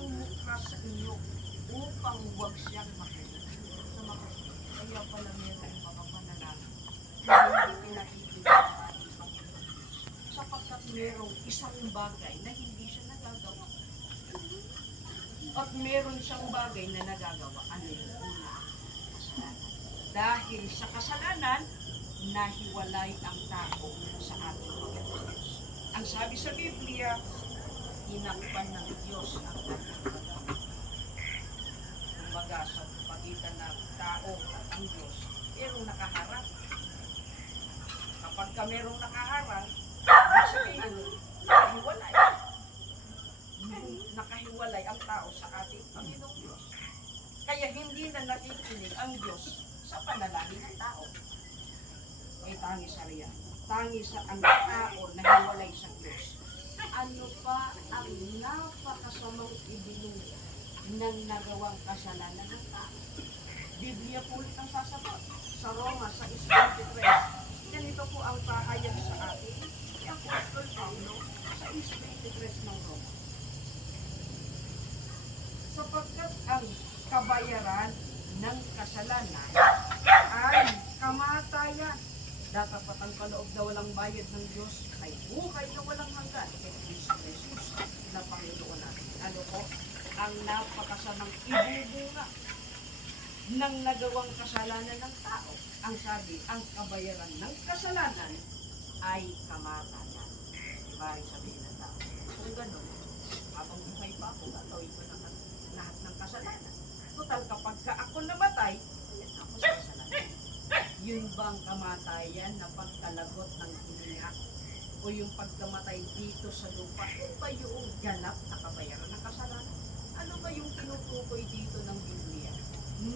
ang mukha sa inyo upang huwag siyang makinig. Kaya pala meron mga panalangin na hindi pinakikita ang ating Panginoon. Sapagkat merong isang bagay na hindi siya nagagawa. At meron siyang bagay na nagagawa. Ano yung una? Kasalanan. Dahil sa kasalanan, nahiwalay ang tao sa ating Panginoon. Ang sabi sa Biblia, tinakpan ng Diyos ang kanyang pagkakas. Kumbaga, sa pagitan ng tao at ang Diyos, merong nakaharap. Kapag ka merong nakaharap, ibig sabihin, nakahiwalay. Nakahiwalay ang tao sa ating Panginoong Diyos. Kaya hindi na nakikinig ang Diyos sa panalangin ng tao. Ay tangis sa riyan. Tangis sa ang tao na hiwalay sa Diyos. Ano pa ang napakasamang ibinulong ng nagawang kasalanan ng tao? Biblia po ulit ang sasagot. Sa Roma, sa 6:23, ganito po ang pahayag sa atin ni Apostol Paulo sa 6:23 ng Roma. Sapagkat ang kabayaran ng kasalanan ay kamatayan. Dapat ang kaloob na walang bayad ng Diyos ay buhay na walang hanggan kay Kristo Jesus na Panginoon natin. Ano po? Ang napakasamang ibubunga ng nagawang kasalanan ng tao. Ang sabi, ang kabayaran ng kasalanan ay kamatayan. Diba rin sabihin ng tao? Kung gano'n, habang buhay pa ako, gagawin ko ng lahat ng kasalanan. Total, kapag ka ako namatay, ako sa kasalanan. Yun bang kamatayan na pagkalagot ng hininga o yung pagkamatay dito sa lupa? Yun ba yung ganap na kabayaran ng kasalanan? Ano ba yung tinutukoy dito ng Biblia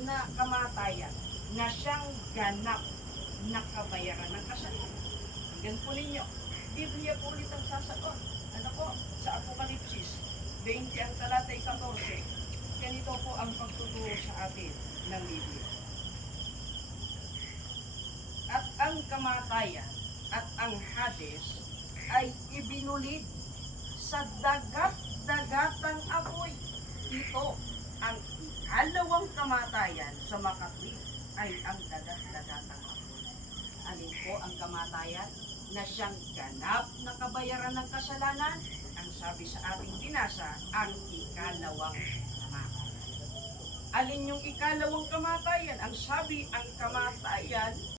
na kamatayan na siyang ganap na kabayaran ng kasalanan? Hanggang po ninyo, Biblia po ulit ang sasagot. Ano po? Sa Apokalipsis 20 ang talatay 14. Ganito po ang pagtuturo sa atin ng Biblia. At ang kamatayan at ang Hades ay ibinulid sa dagat-dagatang apoy. Ito ang ikalawang kamatayan sa makatwid ay ang dagat-dagatang apoy. Alin po ang kamatayan na siyang ganap na kabayaran ng kasalanan? Ang sabi sa ating binasa, ang ikalawang kamatayan. Alin yung ikalawang kamatayan? Ang sabi, ang